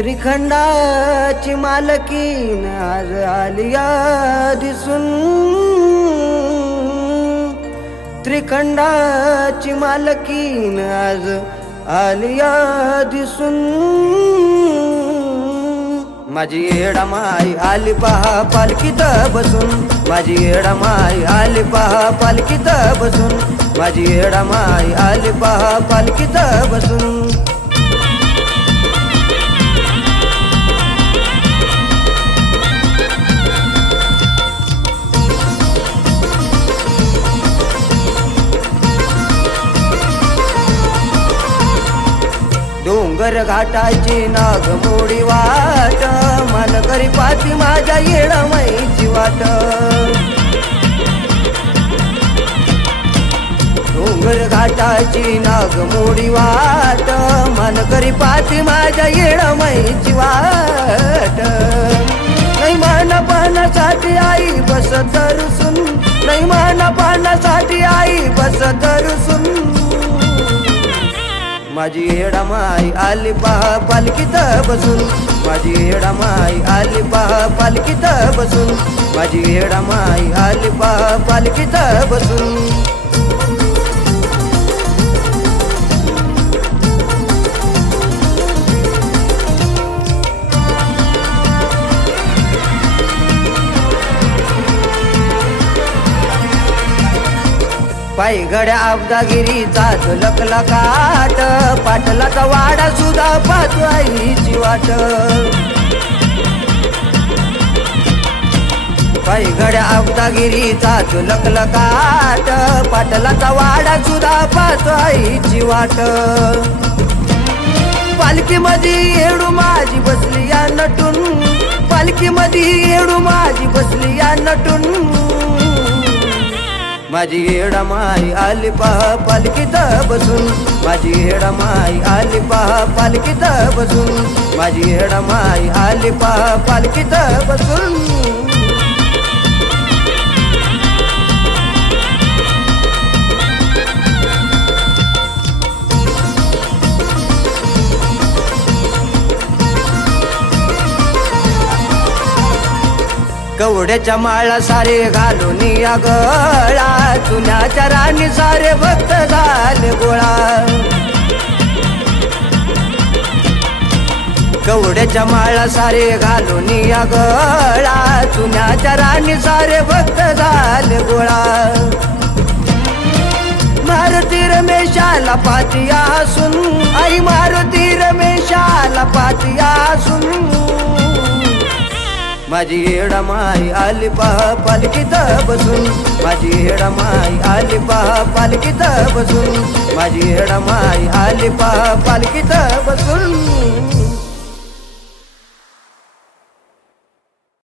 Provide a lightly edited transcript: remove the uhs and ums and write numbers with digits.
त्रिखंडाची मालकीन आज आलिया दिसून, त्रिखंडाची मालकीन आज आलिया दिसून. माझी येडामाई आली पहा पालखीत बसून, माझी येडामाई आली पहा पालखीत बसून, माझी येडामाई आली पहा पालखीत बसून. डोंगर घाटाची नागमोडी वाट, मन करी पाती माझ्या येडामाईची वाट. डोंगर घाटाची नागमोडी वाट, मन करी पाती माझ्या येडामाईची वाट. नाही मानपानासाठी आई बस दरसून, नाही मानपानासाठी आई बस दरसून. माझी येडामाई आली पहा पालखीत बसून, माझी येडामाई आली पहा पालखीत बसून, माझी येडामाई आली पहा पालखीत बसून. पायगड्या अब्दागिरीचा झुलकला काट, पाटलाचा वाडा सुद्धा पाहतो आईची वाट. पायगड्या अब्दागिरीचा झुलकला काट, पाटलाचा वाडा सुद्धा पाहतो आईची वाट. पालखीमध्ये येडू माझी बसली या नटून, पालखीमध्ये येडू माझी बसली या नटून. माझी येडामाई आली पहा पालखीत बसून, माझी येडामाई आली पहा पालखीत बसून, माझी येडामाई आली पहा पालखीत बसून. कवड्याच्या माळा सारे घालून या गळा, चुन्याच्या राणी सारे भक्त झाले गोळा. कवड्याच्या माळा सारे घालून या गळा, चुन्याच्या राणी सारे भक्त झाले गोळा. मारुती रमेशाला पातिया असून, आई मारुती रमेशाला पातिया असून. माझी येडामाई आली पहा पालखीत बसून, माझी येडामाई आली पहा पालखीत बसून, माझी येडामाई आली पहा पालखीत